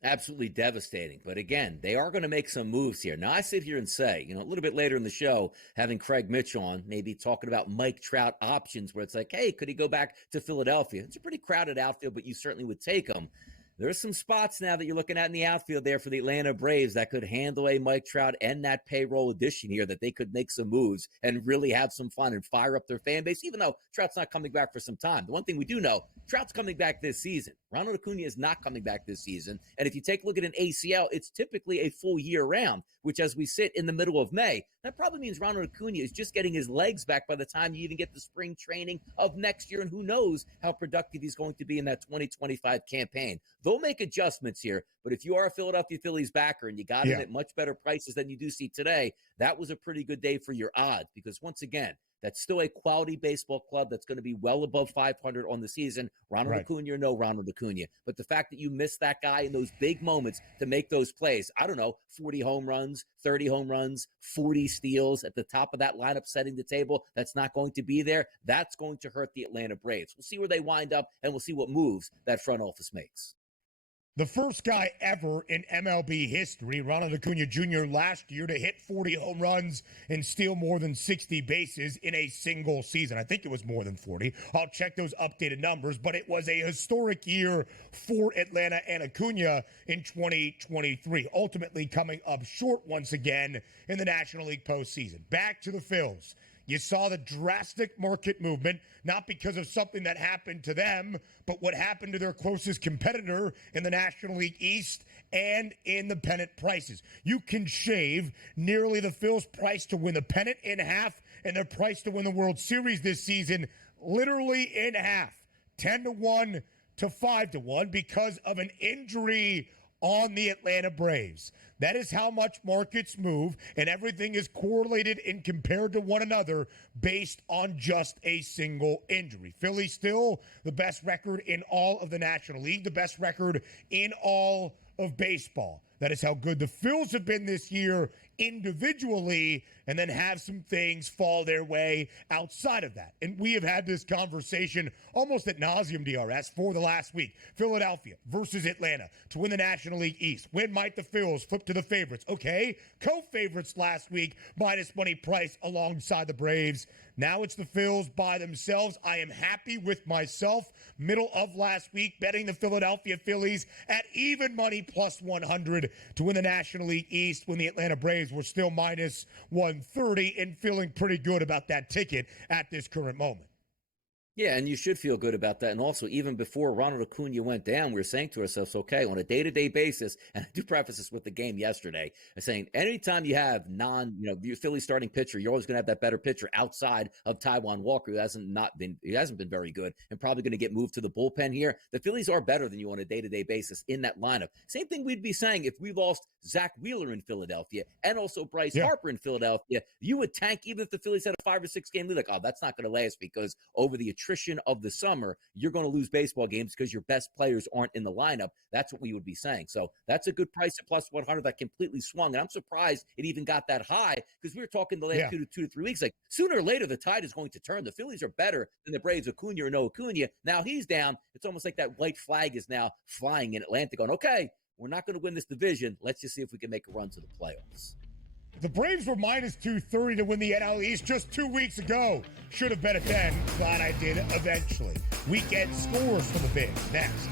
Absolutely devastating. But again, they are going to make some moves here. Now, I sit here and say, a little bit later in the show, having Craig Mitch on, maybe talking about Mike Trout options where it's like, hey, could he go back to Philadelphia? It's a pretty crowded outfield, but you certainly would take him. There's some spots now that you're looking at in the outfield there for the Atlanta Braves that could handle a Mike Trout and that payroll addition here, that they could make some moves and really have some fun and fire up their fan base, even though Trout's not coming back for some time. The one thing we do know, Trout's coming back this season. Ronald Acuna is not coming back this season. And if you take a look at an ACL, it's typically a full year round, which as we sit in the middle of May, that probably means Ronald Acuna is just getting his legs back by the time you even get the spring training of next year. And who knows how productive he's going to be in that 2025 campaign. they'll make adjustments here. But if you are a Philadelphia Phillies backer and you got it at much better prices than you do see today, that was a pretty good day for your odds, because once again, that's still a quality baseball club that's going to be well above 500 on the season. Ronald Acuna or no Ronald Acuna. But the fact that you missed that guy in those big moments to make those plays, I don't know, 40 home runs, 30 home runs, 40 steals at the top of that lineup setting the table, that's not going to be there. That's going to hurt the Atlanta Braves. We'll see where they wind up, and we'll see what moves that front office makes. The first guy ever in MLB history, Ronald Acuna Jr., last year to hit 40 home runs and steal more than 60 bases in a single season. I think it was more than 40. I'll check those updated numbers, but it was a historic year for Atlanta and Acuna in 2023, ultimately coming up short once again in the National League postseason. Back to the Phils. You saw the drastic market movement, not because of something that happened to them, but what happened to their closest competitor in the National League East and in the pennant prices. You can shave nearly the Phils' price to win the pennant in half and their price to win the World Series this season literally in half, 10-1 to 5-1, because of an injury on the Atlanta Braves. That is how much markets move, and everything is correlated and compared to one another based on just a single injury. Philly still the best record in all of the National League, the best record in all of baseball. That is how good the Phils have been this year individually, and then have some things fall their way outside of that. And we have had this conversation almost ad nauseum, DRS, for the last week. Philadelphia versus Atlanta to win the National League East. When might the Phils flip to the favorites? Okay, co-favorites last week, minus money price alongside the Braves. Now it's the Phils by themselves. I am happy with myself. Middle of last week, betting the Philadelphia Phillies at even money plus 100 to win the National League East when the Atlanta Braves were still minus 130, and feeling pretty good about that ticket at this current moment. Yeah, and you should feel good about that. And also, even before Ronald Acuna went down, we were saying to ourselves, okay, on a day-to-day basis, and I do preface this with the game yesterday, I'm saying anytime you have your Philly starting pitcher, you're always going to have that better pitcher outside of Taijuan Walker, who hasn't been very good and probably going to get moved to the bullpen here. The Phillies are better than you on a day-to-day basis in that lineup. Same thing we'd be saying if we lost Zach Wheeler in Philadelphia and also Bryce Harper in Philadelphia. You would tank even if the Phillies had a 5 or 6 game lead. Like, oh, that's not going to last, because over the attrition of the summer, you're going to lose baseball games because your best players aren't in the lineup. That's what we would be saying. So that's a good price at plus 100 that completely swung. And I'm surprised it even got that high, because we were talking the last 2 to 3 weeks. Like, sooner or later, the tide is going to turn. The Phillies are better than the Braves, Acuna or no Acuna. Now he's down. It's almost like that white flag is now flying in Atlanta, going, okay, we're not going to win this division. Let's just see if we can make a run to the playoffs. The Braves were minus 230 to win the NL East just 2 weeks ago. Should have bet it then. Glad I did eventually. Weekend scores for the Bigs next.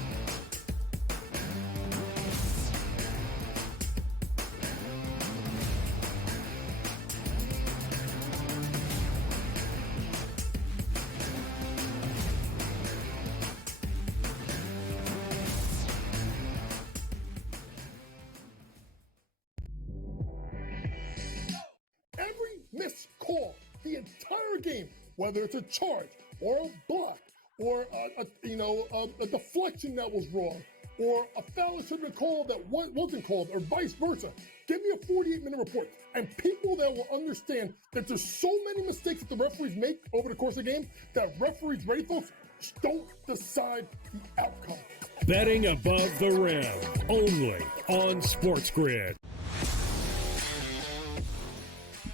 Missed call the entire game, whether it's a charge or a block or a deflection that was wrong or a foul that should have been called that wasn't called, or vice versa. Give me a 48-minute report, and people that will understand that there's so many mistakes that the referees make over the course of the game that referees, ready folks, don't decide the outcome. Betting above the rim, only on SportsGrid.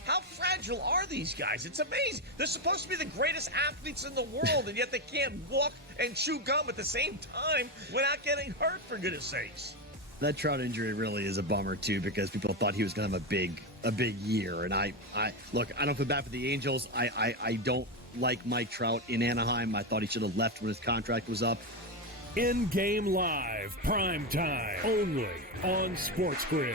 How fragile are these guys? It's amazing. They're supposed to be the greatest athletes in the world, and yet they can't walk and chew gum at the same time without getting hurt, for goodness sakes. That Trout injury really is a bummer too, because people thought he was going to have a big year. And I look, I don't feel bad for the Angels. I don't like Mike Trout in Anaheim. I thought he should have left when his contract was up. In-game live, prime time, only on SportsGrid.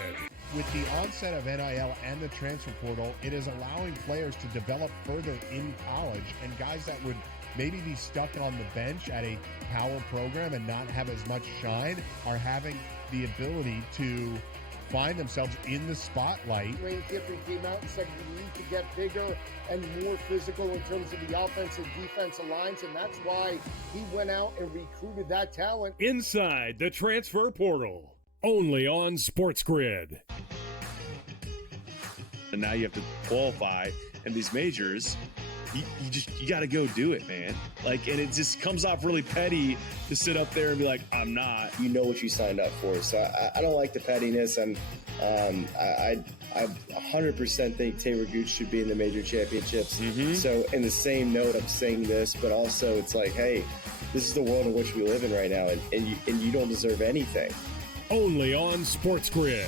With the onset of NIL and the transfer portal, it is allowing players to develop further in college, and guys that would maybe be stuck on the bench at a power program and not have as much shine are having the ability to find themselves in the spotlight. Lane Kiffin came out and said we need to get bigger and more physical in terms of the offense and defensive lines, and that's why he went out and recruited that talent. Inside the transfer portal, only on SportsGrid. And now you have to qualify, and these majors, you got to go do it, man. Like, and it just comes off really petty to sit up there and be like, I'm not. You know what you signed up for. So I don't like the pettiness, and I 100% think Taylor Gooch should be in the major championships. So in the same note, I'm saying this, but also it's like, hey, this is the world in which we live in right now, and you don't deserve anything. Only on SportsGrid.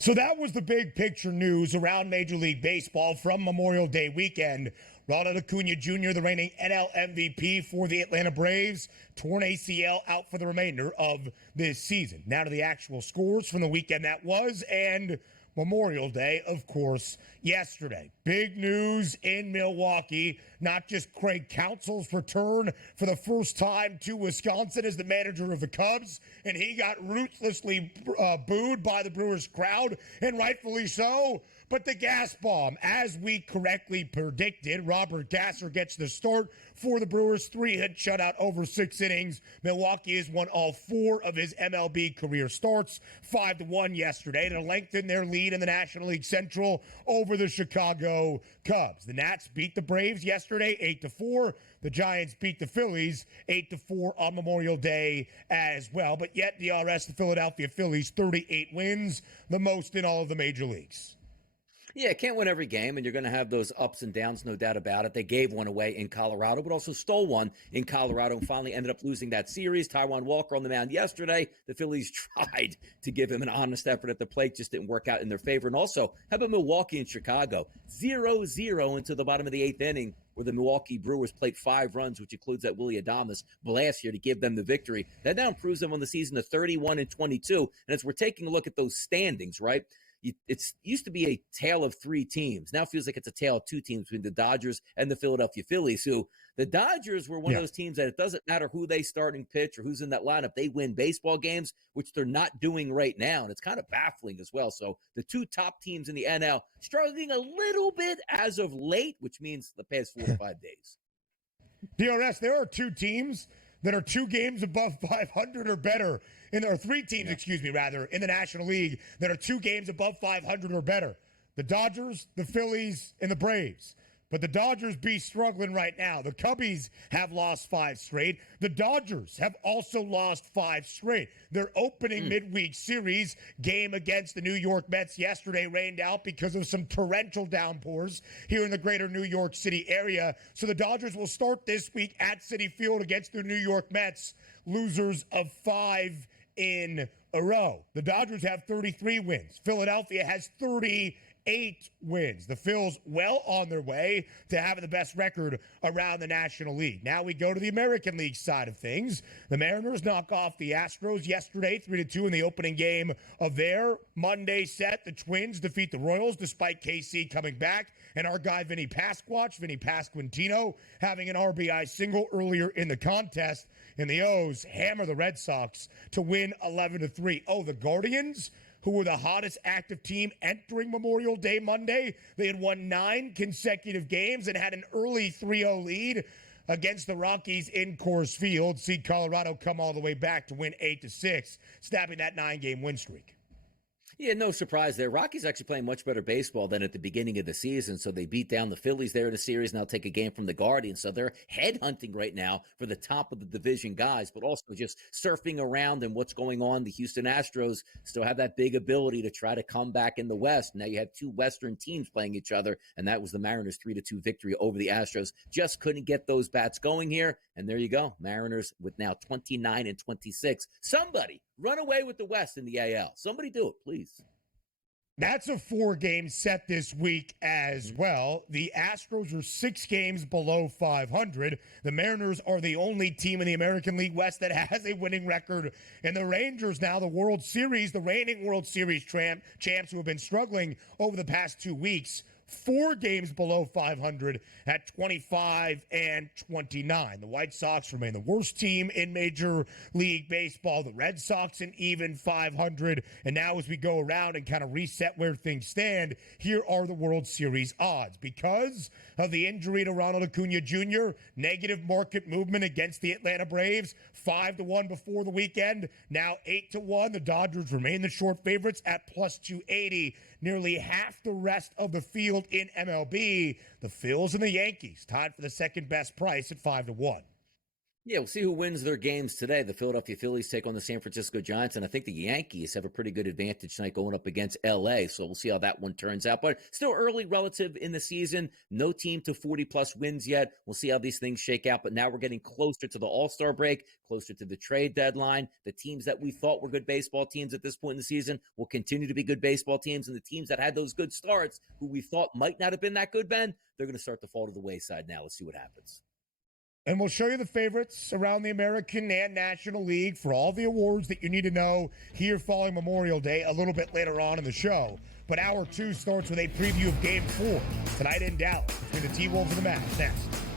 So that was the big picture news around Major League Baseball from Memorial Day weekend. Ronald Acuna Jr., the reigning NL MVP for the Atlanta Braves, torn ACL out for the remainder of this season. Now to the actual scores from the weekend that was, and Memorial Day, of course, yesterday. Big news in Milwaukee, not just Craig Counsell's return for the first time to Wisconsin as the manager of the Cubs, and he got ruthlessly booed by the Brewers crowd, and rightfully so. But the gas bomb, as we correctly predicted, Robert Gasser gets the start for the Brewers. 3-hit shutout over 6 innings. Milwaukee has won all 4 of his MLB career starts, 5-1 yesterday, to lengthen their lead in the National League Central over the Chicago Cubs. The Nats beat the Braves yesterday, 8-4. The Giants beat the Phillies 8-4 on Memorial Day as well. But yet, DRS, the Philadelphia Phillies, 38 wins, the most in all of the major leagues. Yeah, can't win every game, and you're going to have those ups and downs, no doubt about it. They gave one away in Colorado, but also stole one in Colorado and finally ended up losing that series. Taijuan Walker on the mound yesterday. The Phillies tried to give him an honest effort at the plate, just didn't work out in their favor. And also, how about Milwaukee and Chicago? 0-0 into the bottom of the 8th inning, where the Milwaukee Brewers played 5 runs, which includes that Willy Adames blast here to give them the victory. That now improves them on the season to 31-22. And as we're taking a look at those standings, right? It used to be a tale of 3 teams. Now it feels like it's a tale of 2 teams between the Dodgers and the Philadelphia Phillies, who the Dodgers were one of those teams that it doesn't matter who they starting pitch or who's in that lineup. They win baseball games, which they're not doing right now. And it's kind of baffling as well. So the 2 top teams in the NL struggling a little bit as of late, which means the past 4 to 5 days. DRS, there are 2 teams that are 2 games above 500 or better, or 3 teams, in the National League that are 2 games above 500 or better. The Dodgers, the Phillies, and the Braves. But the Dodgers be struggling right now. The Cubbies have lost 5 straight. The Dodgers have also lost 5 straight. Their opening midweek series game against the New York Mets yesterday rained out because of some torrential downpours here in the greater New York City area. So the Dodgers will start this week at Citi Field against the New York Mets, losers of 5 in a row. The Dodgers have 33 wins. Philadelphia has 38 wins. The Phils well on their way to having the best record around the National League. Now we go to the American League side of things. The Mariners knock off the Astros yesterday, 3-2 in the opening game of their Monday set. The Twins defeat the Royals despite KC coming back. And our guy Vinny Pasquantino, having an RBI single earlier in the contest. And the O's hammer the Red Sox to win 11-3. Oh, the Guardians, who were the hottest active team entering Memorial Day Monday. They had won 9 consecutive games and had an early 3-0 lead against the Rockies in Coors Field. See Colorado come all the way back to win 8-6, snapping that 9-game win streak. Yeah, no surprise there. Rockies actually playing much better baseball than at the beginning of the season, so they beat down the Phillies there in the series, now take a game from the Guardians. So they're headhunting right now for the top of the division guys, but also just surfing around and what's going on. The Houston Astros still have that big ability to try to come back in the West. Now you have 2 Western teams playing each other, and that was the Mariners' 3-2 victory over the Astros. Just couldn't get those bats going here, and there you go. Mariners with now 29-26. Somebody run away with the West in the AL. Somebody do it, please. That's a 4-game set this week as well. The Astros are 6 games below 500. The Mariners are the only team in the American League West that has a winning record. And the Rangers, now the World Series, the reigning World Series champs who have been struggling over the past 2 weeks, 4 games below 500 at 25 and 29. The White Sox remain the worst team in Major League Baseball. The Red Sox an even 500. And now as we go around and kind of reset where things stand, here are the World Series odds. Because of the injury to Ronald Acuna Jr., negative market movement against the Atlanta Braves, 5-1 before the weekend, now 8-1. The Dodgers remain the short favorites at plus 280. Nearly half the rest of the field in MLB, the Phils and the Yankees tied for the second best price at 5-1. Yeah, we'll see who wins their games today. The Philadelphia Phillies take on the San Francisco Giants, and I think the Yankees have a pretty good advantage tonight going up against L.A., so we'll see how that one turns out. But still early relative in the season. No team to 40-plus wins yet. We'll see how these things shake out, but now we're getting closer to the All-Star break, closer to the trade deadline. The teams that we thought were good baseball teams at this point in the season will continue to be good baseball teams, and the teams that had those good starts, who we thought might not have been that good, Ben, they're going to start to fall to the wayside now. Let's see what happens. And we'll show you the favorites around the American and National League for all the awards that you need to know here following Memorial Day a little bit later on in the show. But Hour 2 starts with a preview of Game 4 tonight in Dallas between the T-Wolves and the Mavs. Next.